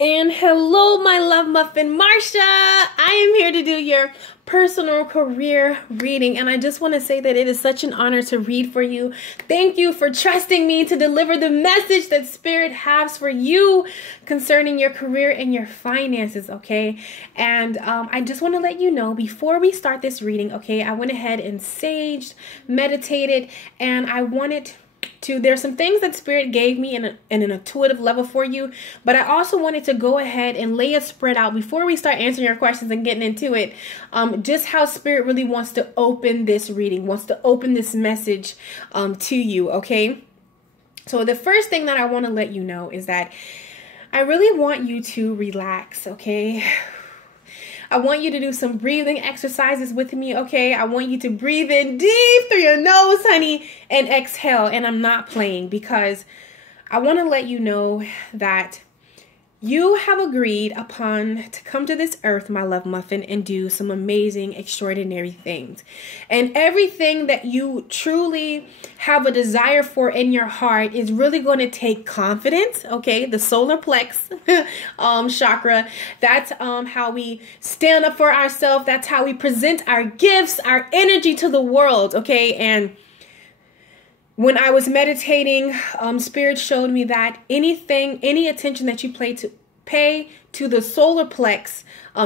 And hello, my love muffin, Marsha. I am here to do your personal career reading, and I just want to say that it is such an honor to read for you. Thank you for trusting me to deliver the message that Spirit has for you concerning your career and your finances, okay? And I just want to let you know before we start this reading, okay, I went ahead and saged, meditated, and I wanted there's some things that Spirit gave me in an intuitive level for you, but I also wanted to go ahead and lay a spread out before we start answering your questions and getting into it, just how Spirit really wants to open this reading, wants to open this message to you, okay? So the first thing that I want to let you know is that I really want you to relax, okay? I want you to do some breathing exercises with me, okay? I want you to breathe in deep through your nose, honey, and exhale. And I'm not playing because I want to let you know that you have agreed upon to come to this earth, my love muffin, and do some amazing, extraordinary things. And everything that you truly have a desire for in your heart is really going to take confidence, okay? The solar plex chakra, that's how we stand up for ourselves. That's how we present our gifts, our energy to the world, okay? And when I was meditating, Spirit showed me that any attention that you pay to the solar plex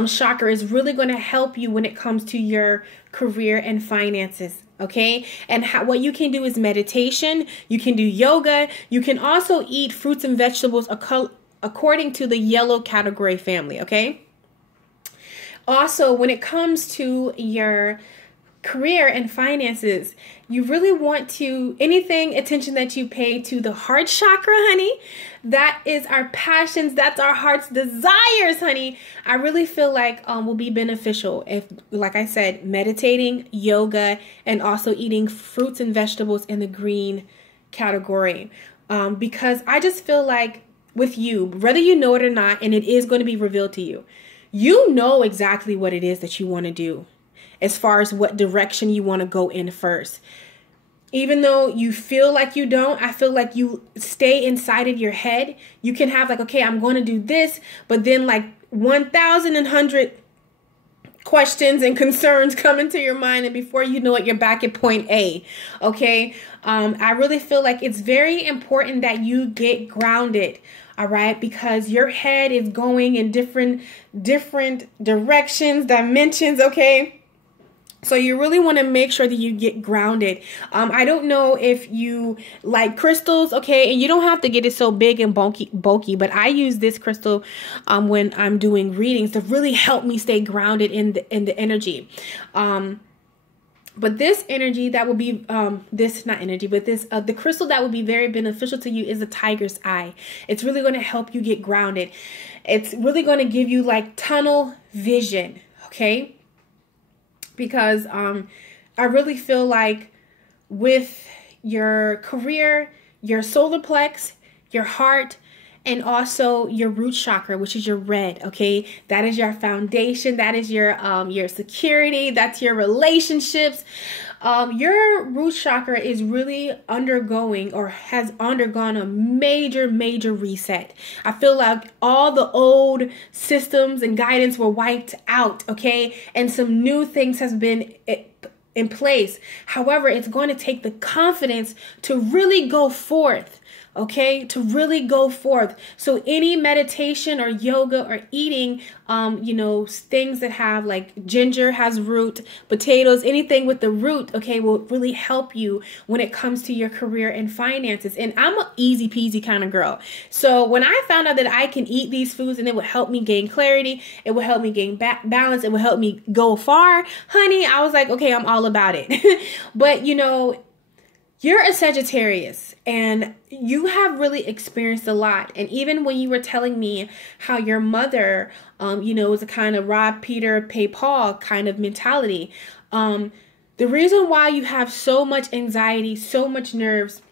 chakra is really going to help you when it comes to your career and finances. Okay, and what you can do is meditation. You can do yoga. You can also eat fruits and vegetables according to the yellow category family. Okay. Also, when it comes to your career and finances, you really want to, attention that you pay to the heart chakra, honey, that is our passions, that's our heart's desires, honey. I really feel like will be beneficial if, like I said, meditating, yoga, and also eating fruits and vegetables in the green category. Because I just feel like with you, whether you know it or not, and it is going to be revealed to you, you know exactly what it is that you want to do as far as what direction you want to go in first. Even though you feel like you don't, I feel like you stay inside of your head. You can have like, okay, I'm going to do this, but then like 1,100 questions and concerns come into your mind, and before you know it, you're back at point A, okay? I really feel like it's very important that you get grounded, all right? Because your head is going in different directions, dimensions, okay? So you really want to make sure that you get grounded. I don't know if you like crystals, okay? And you don't have to get it so big and bulky, but I use this crystal when I'm doing readings to really help me stay grounded in the energy. But this energy that will be, the crystal that will be very beneficial to you is the tiger's eye. It's really going to help you get grounded. It's really going to give you like tunnel vision, okay? Because I really feel like with your career, your solar plex, your heart, and also your root chakra, which is your red, okay? That is your foundation. That is your security. That's your relationships. Your root chakra is really undergoing or has undergone a major reset. I feel like all the old systems and guidance were wiped out, okay? And some new things has been in place. However, it's going to take the confidence to really go forth. Okay, to really go forth. So any meditation or yoga or eating, things that have like ginger has root, potatoes, anything with the root, okay, will really help you when it comes to your career and finances. And I'm an easy peasy kind of girl. So when I found out that I can eat these foods and it would help me gain clarity, it will help me gain balance, it will help me go far, honey, I was like, okay, I'm all about it. But you're a Sagittarius and you have really experienced a lot. And even when you were telling me how your mother, was a kind of rob Peter, pay Paul kind of mentality. The reason why you have so much anxiety, so much nerves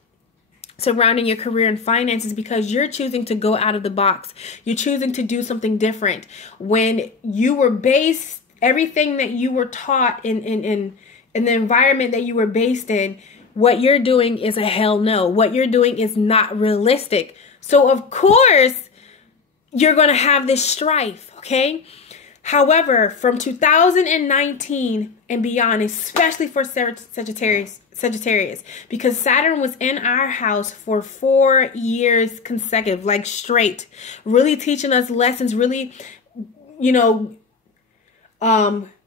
surrounding your career and finances, because you're choosing to go out of the box. You're choosing to do something different. When you were based, everything that you were taught in the environment that you were based in, what you're doing is a hell no. What you're doing is not realistic. So of course, you're going to have this strife, okay? However, from 2019 and beyond, especially for Sagittarius, because Saturn was in our house for 4 years consecutive, like straight, really teaching us lessons, really,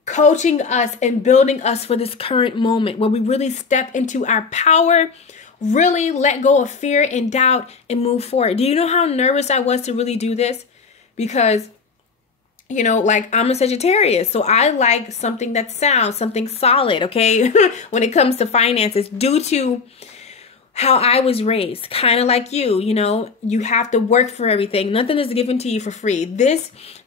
coaching us and building us for this current moment where we really step into our power, really let go of fear and doubt and move forward. Do you know how nervous I was to really do this? Because like I'm a Sagittarius, so I like something that sounds, something solid, okay? When it comes to finances, due to how I was raised, kind of like you have to work for everything. Nothing is given to you for free.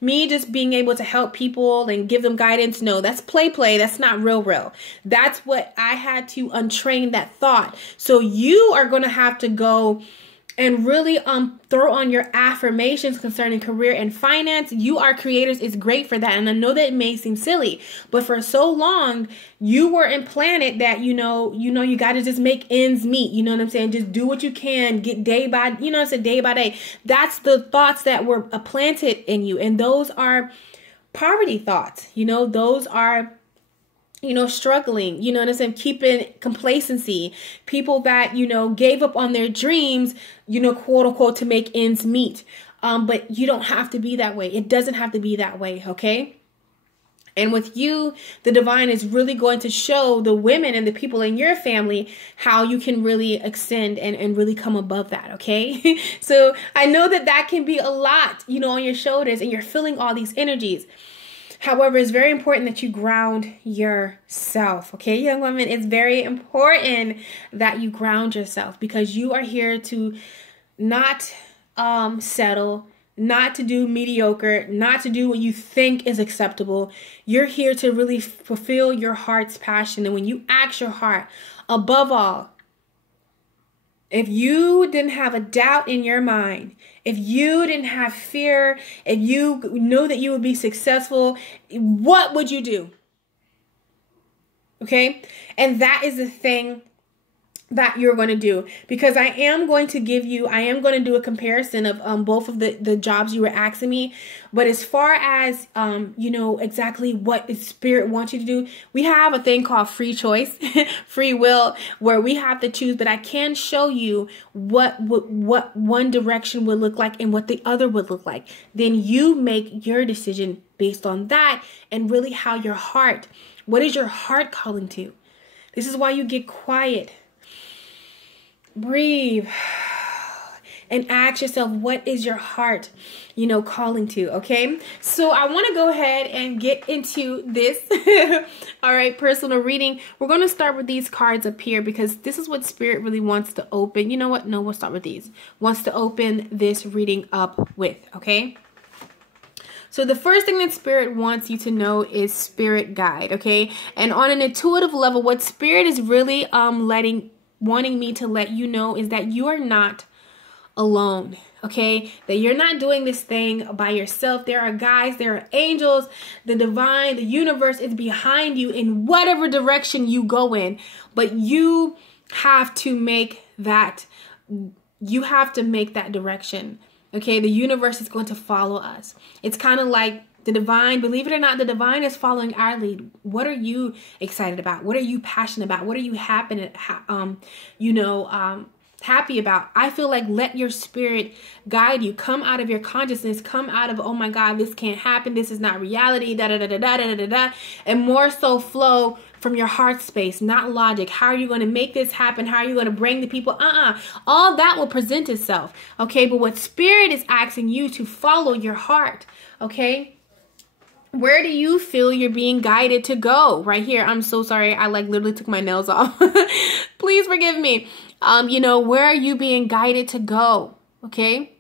Me just being able to help people and give them guidance, no, that's play. That's not real. That's what I had to untrain that thought. So you are going to have to go and really throw on your affirmations concerning career and finance. You are creators is great for that. And I know that it may seem silly, but for so long you were implanted that, you got to just make ends meet. You know what I'm saying? Just do what you can, get day by day. That's the thoughts that were planted in you. And those are poverty thoughts. Those are struggling, you know what I'm saying? Keeping complacency, people that, gave up on their dreams, quote unquote, to make ends meet. But you don't have to be that way. It doesn't have to be that way. Okay. And with you, the divine is really going to show the women and the people in your family how you can really extend and really come above that. Okay. So I know that can be a lot, on your shoulders, and you're feeling all these energies. However, it's very important that you ground yourself. Okay, young women, it's very important that you ground yourself, because you are here to not settle, not to do mediocre, not to do what you think is acceptable. You're here to really fulfill your heart's passion. And when you ask your heart, above all, if you didn't have a doubt in your mind, if you didn't have fear, if you know that you would be successful, what would you do? Okay? And that is the thing that you're going to do, because I am going to do a comparison of both of the jobs you were asking me. But as far as exactly what spirit wants you to do, we have a thing called free choice, free will, where we have to choose. But I can show you what one direction would look like and what the other would look like. Then you make your decision based on that, and really what is your heart calling to? This is why you get quiet. Breathe and ask yourself, what is your heart, calling to? Okay. So I want to go ahead and get into this. All right. Personal reading. We're going to start with these cards up here, because this is what spirit really wants to open. You know what? No, we'll start with these. Wants to open this reading up with. Okay. So the first thing that spirit wants you to know is spirit guide. Okay. And on an intuitive level, what spirit is really wanting me to let you know is that you are not alone. Okay, that you're not doing this thing by yourself. There are guides, there are angels, the divine, the universe is behind you in whatever direction you go in. But you have to make that direction. Okay, the universe is going to follow us. It's kind of like the divine, believe it or not, the divine is following our lead. What are you excited about? What are you passionate about? What are you happy about? I feel like let your spirit guide you. Come out of your consciousness. Come out of, oh my God, this can't happen. This is not reality. And more so flow from your heart space, not logic. How are you going to make this happen? How are you going to bring the people? All that will present itself. Okay. But what spirit is asking you to follow your heart. Okay. Where do you feel you're being guided to go? Right here. I'm so sorry. I literally took my nails off. Please forgive me. Where are you being guided to go? Okay.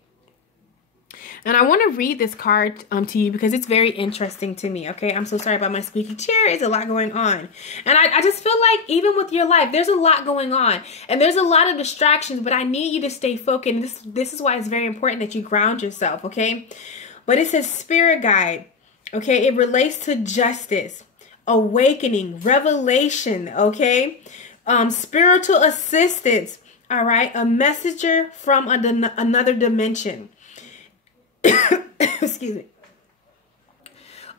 And I want to read this card to you because it's very interesting to me. Okay. I'm so sorry about my squeaky chair. It's a lot going on. And I just feel like even with your life, there's a lot going on and there's a lot of distractions, but I need you to stay focused. This is why it's very important that you ground yourself. Okay. But it says spirit guide. Okay, it relates to justice, awakening, revelation, okay? Spiritual assistance, all right? A messenger from another dimension. Excuse me.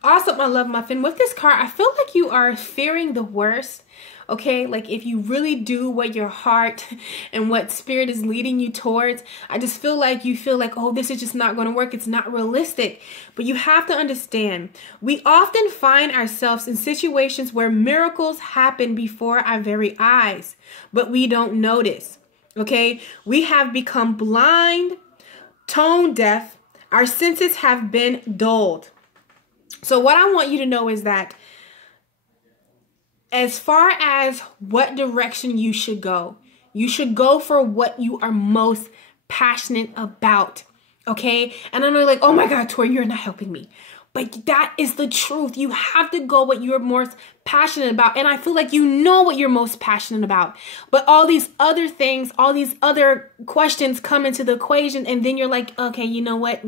Also, my love muffin, with this card, I feel like you are fearing the worst. Okay, like if you really do what your heart and what spirit is leading you towards, I just feel like you feel like, oh, this is just not going to work. It's not realistic. But you have to understand, we often find ourselves in situations where miracles happen before our very eyes, but we don't notice. Okay, we have become blind, tone deaf. Our senses have been dulled. So what I want you to know is that as far as what direction you should go for what you are most passionate about. Okay. And I know you're like, oh my God, Tori, you're not helping me. But that is the truth. You have to go what you're most passionate about. And I feel like you know what you're most passionate about. But all these other things, all these other questions come into the equation. And then you're like, okay, you know what?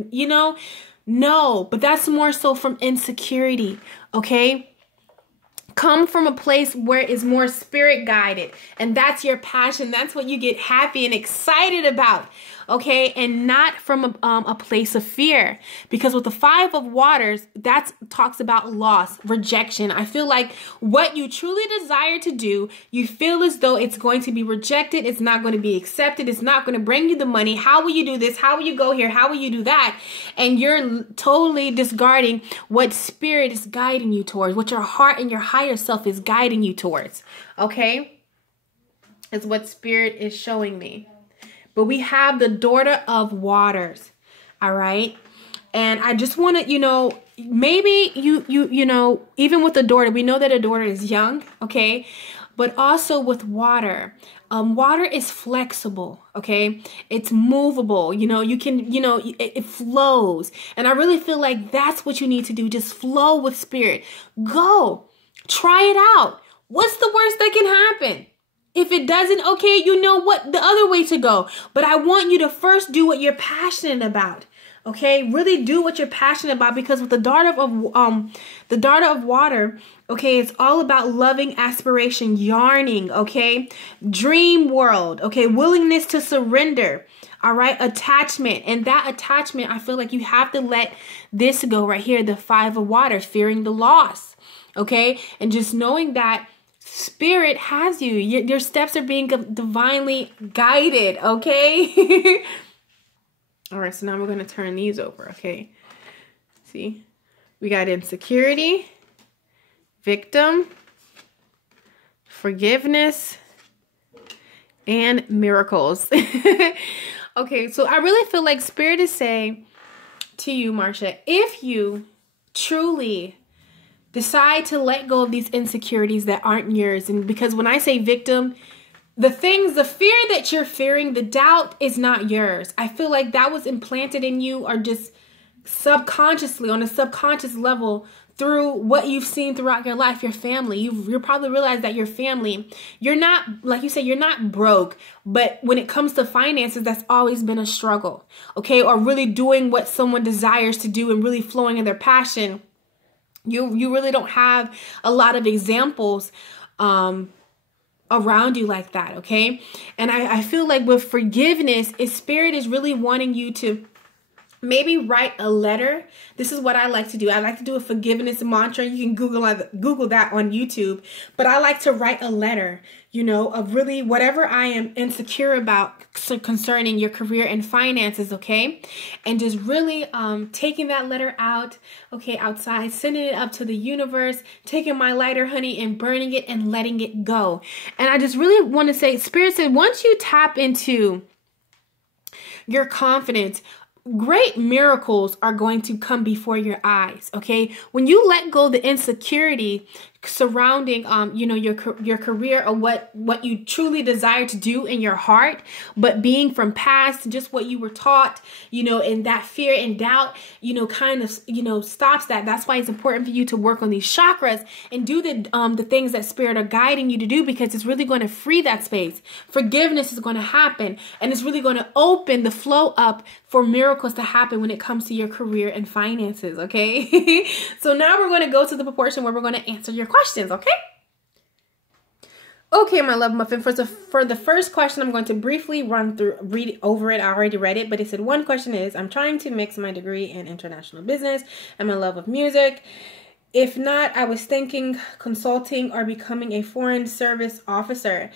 No, but that's more so from insecurity. Okay. Come from a place where it's more spirit guided, and that's your passion. That's what you get happy and excited about. Okay, and not from a place of fear, because with the 5 of Waters, that talks about loss, rejection. I feel like what you truly desire to do, you feel as though it's going to be rejected. It's not going to be accepted. It's not going to bring you the money. How will you do this? How will you go here? How will you do that? And you're totally discarding what spirit is guiding you towards, what your heart and your higher self is guiding you towards. Okay, is what spirit is showing me. But we have the daughter of waters. All right. And I just want to, maybe you know, even with the daughter, we know that a daughter is young. Okay. But also with water, water is flexible. Okay. It's movable. You can, it flows. And I really feel like that's what you need to do. Just flow with spirit. Go try it out. What's the worst that can happen? If it doesn't, okay, you know what, the other way to go. But I want you to first do what you're passionate about. Okay, really do what you're passionate about, because with the daughter of water, okay, it's all about loving aspiration, yarning, okay, dream world, okay, willingness to surrender. All right, attachment. And that attachment, I feel like you have to let this go right here, the 5 of Waters, fearing the loss. Okay, and just knowing that spirit has you. Your steps are being divinely guided, okay? All right, so now we're going to turn these over, okay? See? We got insecurity, victim, forgiveness, and miracles. Okay, so I really feel like spirit is saying to you, Marsha, if you truly decide to let go of these insecurities that aren't yours. And because when I say victim, the fear that you're fearing, the doubt is not yours. I feel like that was implanted in you, or just subconsciously, on a subconscious level, through what you've seen throughout your life, your family. You'll probably realize that your family, you're not, like you said, you're not broke, but when it comes to finances, that's always been a struggle, okay? Or really doing what someone desires to do and really flowing in their passion. You really don't have a lot of examples around you like that, okay? And I feel like with forgiveness, spirit is really wanting you to maybe write a letter. This is what I like to do. I like to do a forgiveness mantra. You can Google that on YouTube. But I like to write a letter, of really whatever I am insecure about concerning your career and finances, okay? And just really taking that letter out, okay, outside, sending it up to the universe, taking my lighter, honey, and burning it and letting it go. And I just really want to say, Spirit said, once you tap into your confidence, great miracles are going to come before your eyes, okay? When you let go of the insecurity surrounding, your career, or what you truly desire to do in your heart, but being from past, just what you were taught, and that fear and doubt, kind of, stops that. That's why it's important for you to work on these chakras and do the things that spirit are guiding you to do, because it's really going to free that space. Forgiveness is going to happen, and it's really going to open the flow up for miracles to happen when it comes to your career and finances, okay? So now we're going to go to the proportion where we're going to answer your questions, okay? Okay, my love muffin, for the first question, I'm going to briefly read over it. I already read it, but it said one question is, I'm trying to mix my degree in international business and my love of music. If not, I was thinking consulting or becoming a foreign service officer,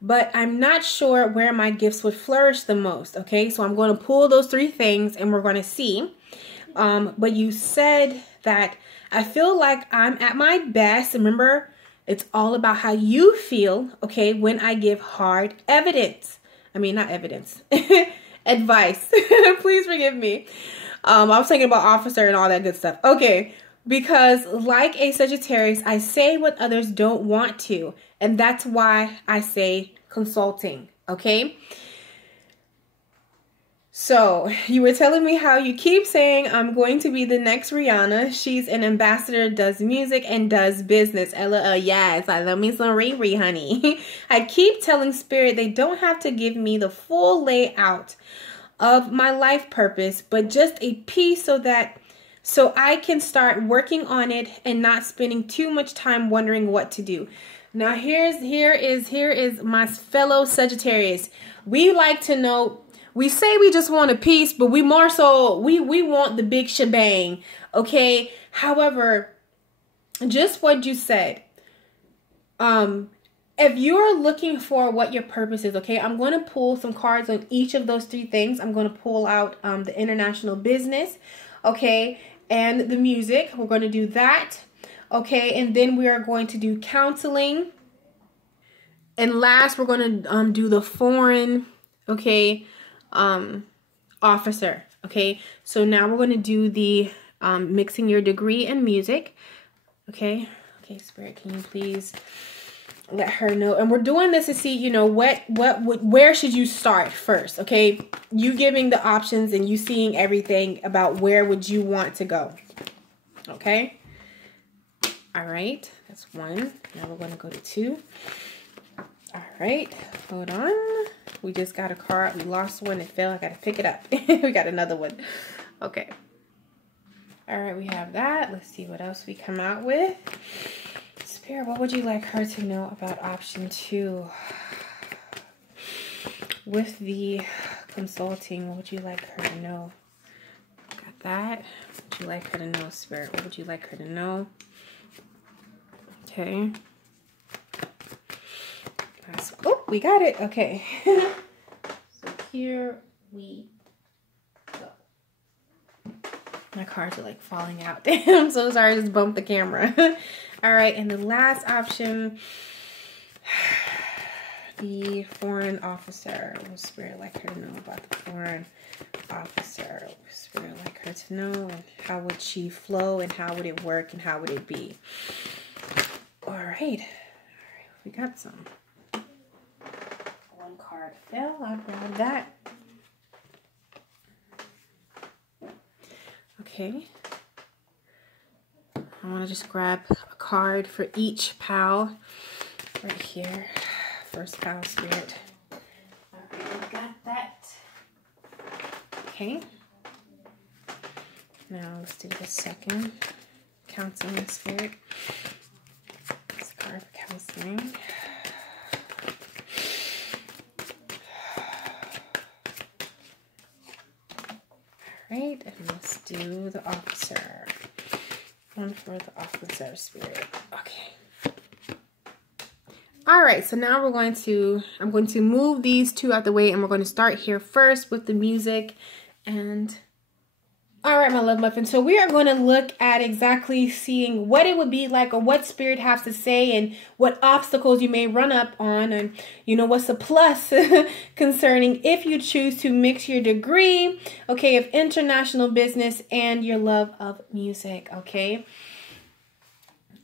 but I'm not sure where my gifts would flourish the most. Okay, so I'm going to pull those three things and we're going to see. But you said that I feel like I'm at my best. Remember, it's all about how you feel, okay, when I give hard evidence. I mean, not evidence, advice. Please forgive me. I was thinking about officer and all that good stuff. Okay, because like a Sagittarius, I say what others don't want to. And that's why I say consulting, okay? So you were telling me how you keep saying I'm going to be the next Rihanna. She's an ambassador, does music, and does business. LOL, yes, I love me some Riri, honey. I keep telling Spirit they don't have to give me the full layout of my life purpose, but just a piece so I can start working on it and not spending too much time wondering what to do. Now here is my fellow Sagittarius. We like to know. We say we just want a piece, but we more so, we want the big shebang, okay? However, just what you said, if you're looking for what your purpose is, okay, I'm going to pull some cards on each of those three things. I'm going to pull out the international business, okay, and the music. We're going to do that, okay, and then we are going to do counseling. And last, we're going to do the foreign, okay, officer. Okay, so now we're going to do the mixing your degree in music. Okay, Spirit, can you please let her know? And we're doing this to see, you know, where should you start first? Okay, you giving the options and you seeing everything about where would you want to go. Okay, all right, that's one. Now we're going to go to two. All right, hold on. We just got a card. We lost one. It fell. I got to pick it up. We got another one. Okay. All right, we have that. Let's see what else we come out with. Spirit, what would you like her to know about option 2? With the consulting, what would you like her to know? Got that. What would you like her to know, Spirit? What would you like her to know? Okay. Oh, we got it. Okay. So here we go. My cards are like falling out. I'm so sorry. I just bumped the camera. All right. And the last option, the foreign officer. What would Spirit like her to know about the foreign officer? What would Spirit like her to know? And how would she flow? And how would it work? And how would it be? All right. All right. We got some. Card fell. I'll grab that. Okay. I want to just grab a card for each pal right here. First pal, Spirit. All right, got that. Okay. Now let's do the second. Counseling, Spirit. This card for counseling. Right, and let's do the officer. One for the officer, Spirit. Okay. All right, so now I'm going to move these two out the way, and we're going to start here first with the music. And all right, my love muffin. So we are going to look at exactly seeing what it would be like, or what Spirit has to say, and what obstacles you may run up on, and you know what's a plus concerning if you choose to mix your degree, okay, of international business and your love of music. Okay.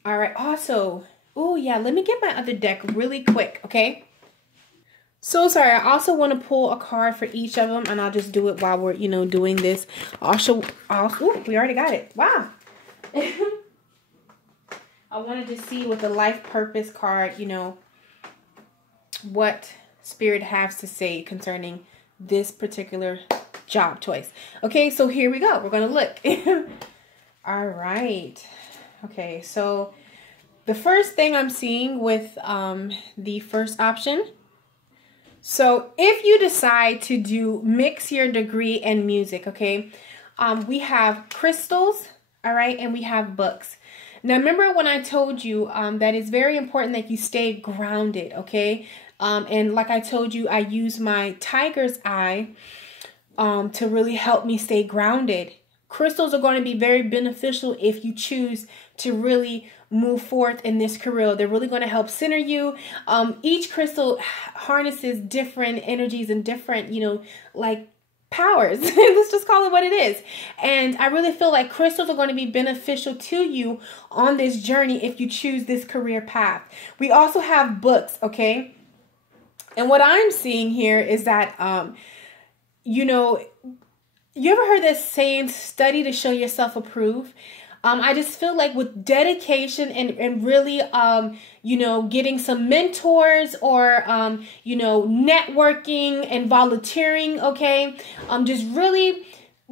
All right. Also, oh yeah, let me get my other deck really quick. Okay. So sorry, I also want to pull a card for each of them, and I'll just do it while we're, you know, doing this. Also, we already got it. Wow. I wanted to see with the life purpose card, you know, what Spirit has to say concerning this particular job choice. Okay, so here we go. We're going to look. All right. Okay, so the first thing I'm seeing with the first option, so if you decide to mix your degree in music, okay, we have crystals, all right, and we have books. Now, remember when I told you that it's very important that you stay grounded, okay? And like I told you, I use my tiger's eye to really help me stay grounded. Crystals are going to be very beneficial if you choose to really move forth in this career. They're really going to help center you. Each crystal harnesses different energies and different, like powers. Let's just call it what it is. And I really feel like crystals are going to be beneficial to you on this journey if you choose this career path. We also have books, okay? And what I'm seeing here is that, you ever heard this saying, study to show yourself approved? I just feel like with dedication and really, getting some mentors or, networking and volunteering, okay? Just really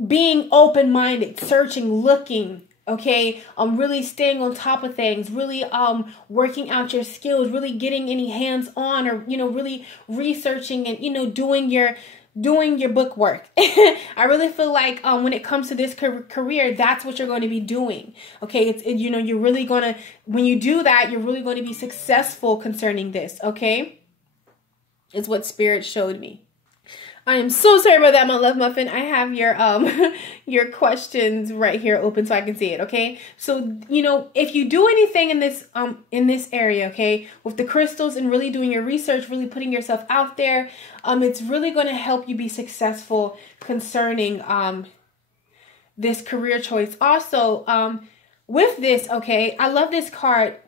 being open-minded, searching, looking, okay? Really staying on top of things, really working out your skills, really getting any hands-on or, really researching and, doing your book work. I really feel like when it comes to this career, that's what you're going to be doing. Okay, you're really going to, when you do that, you're really going to be successful concerning this. Okay, it's what Spirit showed me. I am so sorry about that, my love muffin. I have your your questions right here open so I can see it, okay? So, if you do anything in this area, okay, with the crystals and really doing your research, really putting yourself out there, it's really going to help you be successful concerning this career choice. Also, with this, okay, I love this card,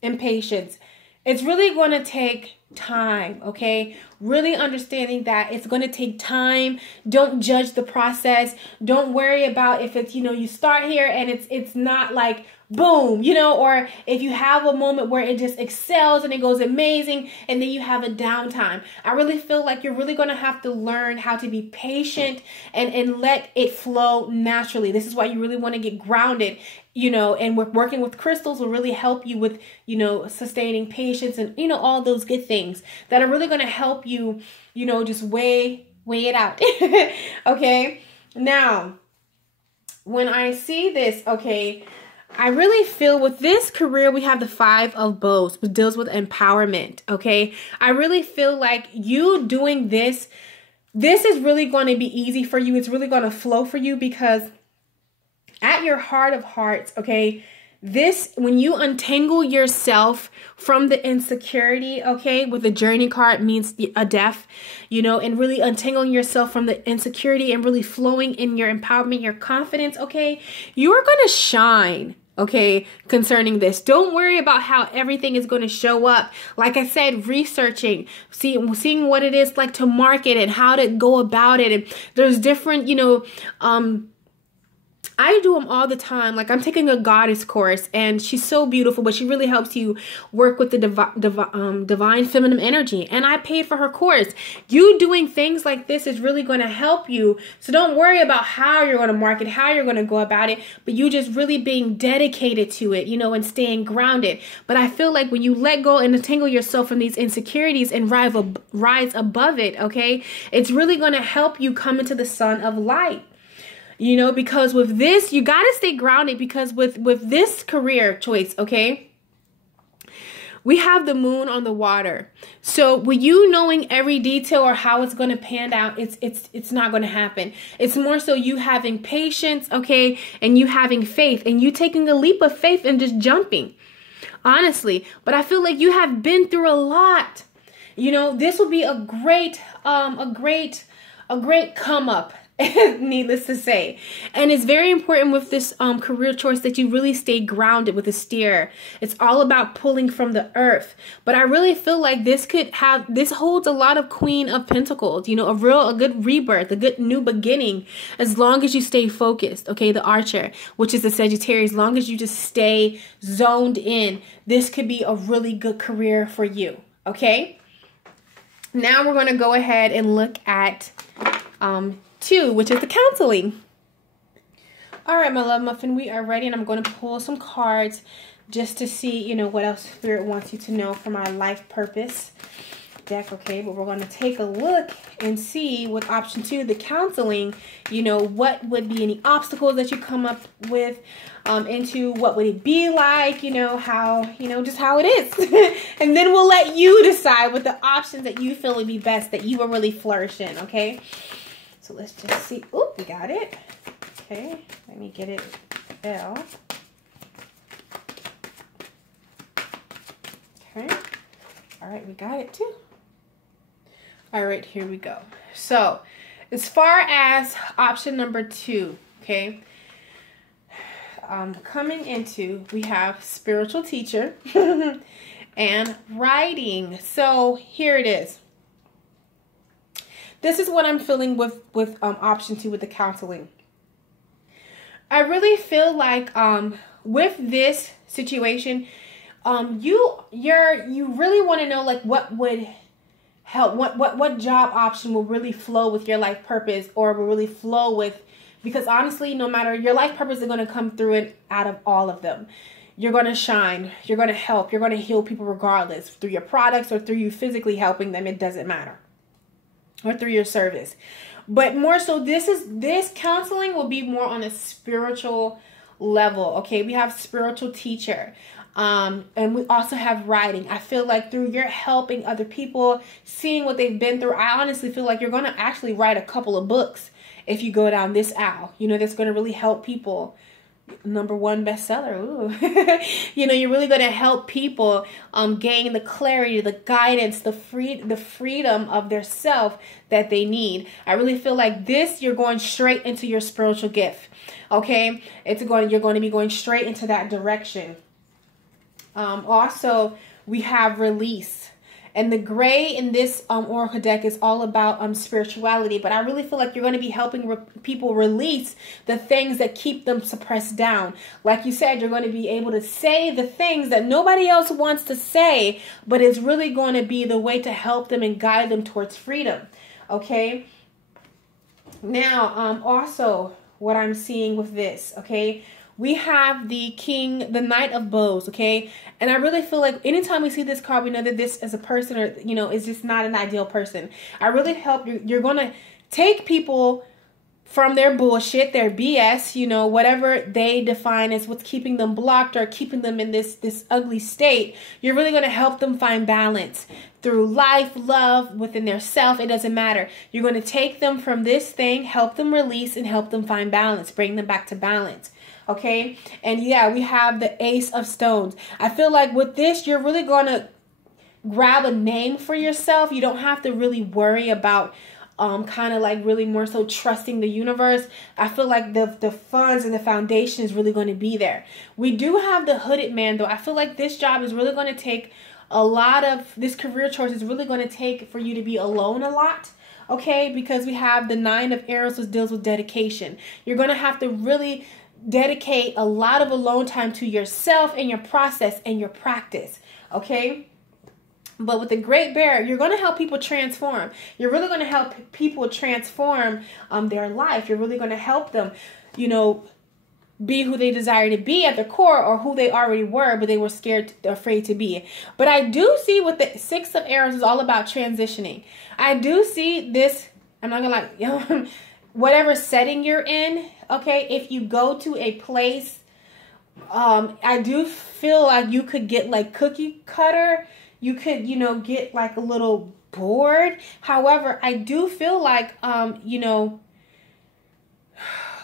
Impatience. It's really going to take time, okay? Really understanding that it's going to take time. Don't judge the process. Don't worry about if it's, you start here and it's not like boom, or if you have a moment where it just excels and it goes amazing and then you have a downtime. I really feel like you're really going to have to learn how to be patient and let it flow naturally. This is why you really want to get grounded, and working with crystals will really help you with, sustaining patience and, all those good things that are really going to help you, just weigh it out. Okay. Now, when I see this, okay, I really feel with this career, we have the 5 of Bows, which deals with empowerment, okay? I really feel like you doing this is really going to be easy for you. It's really going to flow for you because at your heart of hearts, okay, when you untangle yourself from the insecurity, okay, with the journey card means a death, and really untangling yourself from the insecurity and really flowing in your empowerment, your confidence, okay, you're going to shine. Okay, concerning this. Don't worry about how everything is going to show up. Like I said, researching, seeing what it is like to market and how to go about it. And there's different, I do them all the time. Like I'm taking a goddess course and she's so beautiful, but she really helps you work with the divine feminine energy. And I paid for her course. You doing things like this is really going to help you. So don't worry about how you're going to market, how you're going to go about it, but you just really being dedicated to it, and staying grounded. But I feel like when you let go and untangle yourself from these insecurities and rise above it, okay, it's really going to help you come into the sun of light. Because with this, you got to stay grounded because with this career choice, okay, we have the moon on the water. So with you knowing every detail or how it's going to pan out, it's not going to happen. It's more so you having patience, okay, and you having faith and you taking a leap of faith and just jumping, honestly. But I feel like you have been through a lot. This will be a great come up. Needless to say. And it's very important with this career choice that you really stay grounded with a steer. It's all about pulling from the earth. But I really feel like this holds a lot of Queen of Pentacles, a good rebirth, a good new beginning, as long as you stay focused. Okay, the Archer, which is the Sagittarius, as long as you just stay zoned in, this could be a really good career for you. Okay. Now we're going to go ahead and look at 2, which is the counseling. All right, my love muffin, we are ready, and I'm going to pull some cards just to see, you know, what else Spirit wants you to know from our life purpose deck. Okay, but we're going to take a look and see with option 2, the counseling, you know, what would be any obstacles that you come up with into what would it be like, you know, how, you know, just how it is. And then we'll let you decide with the options that you feel would be best, that you will really flourish in. Okay, so let's just see. Oh, we got it. Okay, let me get it out. Okay, all right, we got it too. All right, here we go. So as far as option number 2, okay, coming into, we have spiritual teacher and writing. So here it is. This is what I'm feeling with option 2 with the counseling. I really feel like with this situation, you really want to know like what would help, what job option will really flow with your life purpose, or will really flow with, because honestly, no matter, your life purpose is going to come through and out of all of them. You're going to shine, you're going to help, you're going to heal people regardless, through your products or through you physically helping them, it doesn't matter, or through your service. But more so, this counseling will be more on a spiritual level. Okay, we have spiritual teacher. And we also have writing. I feel like through your helping other people, seeing what they've been through, I honestly feel like you're going to actually write a couple of books if you go down this aisle. You know, that's going to really help people. #1 bestseller. Ooh. You know, you're really going to help people gain the clarity, the guidance, the freedom of their self that they need. I really feel like this, you're going straight into your spiritual gift. Okay, you're going to be going straight into that direction. Also, we have release, and the gray in this oracle deck is all about spirituality. But I really feel like you're going to be helping people release the things that keep them suppressed down. Like you said, you're going to be able to say the things that nobody else wants to say, but it's really going to be the way to help them and guide them towards freedom. Okay. Now, also what I'm seeing with this, okay, we have the king, the Knight of Bows, okay? And I really feel like anytime we see this card, we know that this is a person, or, you know, is just not an ideal person. I really help you. You're going to take people from their bullshit, their BS, you know, whatever they define as what's keeping them blocked or keeping them in this ugly state. You're really going to help them find balance through life, love, within their self. It doesn't matter. You're going to take them from this thing, help them release, and help them find balance, bring them back to balance. Okay, and yeah, we have the Ace of Stones. I feel like with this, you're really going to grab a name for yourself. You don't have to really worry about kind of like really more so trusting the universe. I feel like the funds and the foundation is really going to be there. We do have the Hooded Man, though. I feel like this job is really going to take a lot of, this career choice is really going to take for you to be alone a lot. Okay, because we have the Nine of Arrows, which deals with dedication. You're going to have to really dedicate a lot of alone time to yourself and your process and your practice. Okay. But with the Great Bear, you're going to help people transform. You're really going to help people transform their life. You're really going to help them, you know, be who they desire to be at the core, or who they already were, but they were afraid to be. But I do see with the Six of Arrows is all about transitioning. I do see this, I'm not going to lie, whatever setting you're in, okay, if you go to a place, I do feel like you could get like cookie cutter. You could, you know, get like a little bored. However, I do feel like, you know,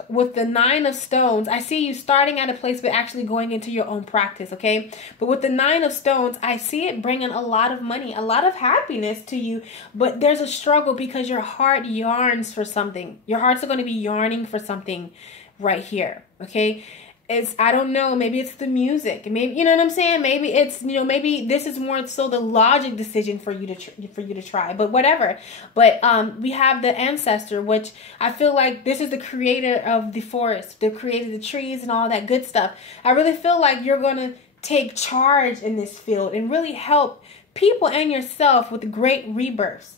with the Nine of Stones, I see you starting at a place but actually going into your own practice, okay? But with the Nine of Stones, I see it bringing a lot of money, a lot of happiness to you, but there's a struggle because your heart yearns for something. Your heart's going to be yearning for something right here, okay? It's, I don't know, maybe it's the music, maybe, you know what I'm saying? Maybe it's, you know, maybe this is more so the logic decision for you to try, but whatever. But we have the Ancestor, which I feel like this is the creator of the forest, the creator of the trees and all that good stuff. I really feel like you're going to take charge in this field and really help people and yourself with great rebirths.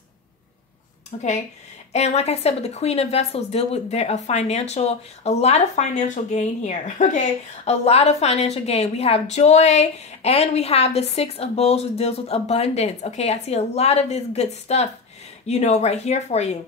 Okay. And like I said, with the Queen of Vessels, deal with a lot of financial gain here. Okay, a lot of financial gain. We have joy, and we have the Six of Bowls, which deals with abundance. Okay, I see a lot of this good stuff, right here for you.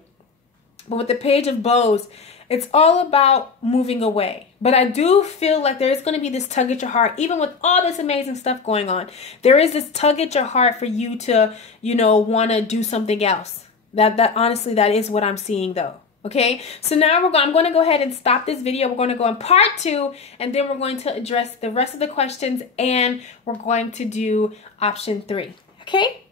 But with the Page of Bows, it's all about moving away. But I do feel like there is going to be this tug at your heart, even with all this amazing stuff going on. There is this tug at your heart for you to, want to do something else. That honestly, that is what I'm seeing though. Okay, so now I'm going to go ahead and stop this video. We're going to go in part 2, and then we're going to address the rest of the questions, and we're going to do option 3. Okay.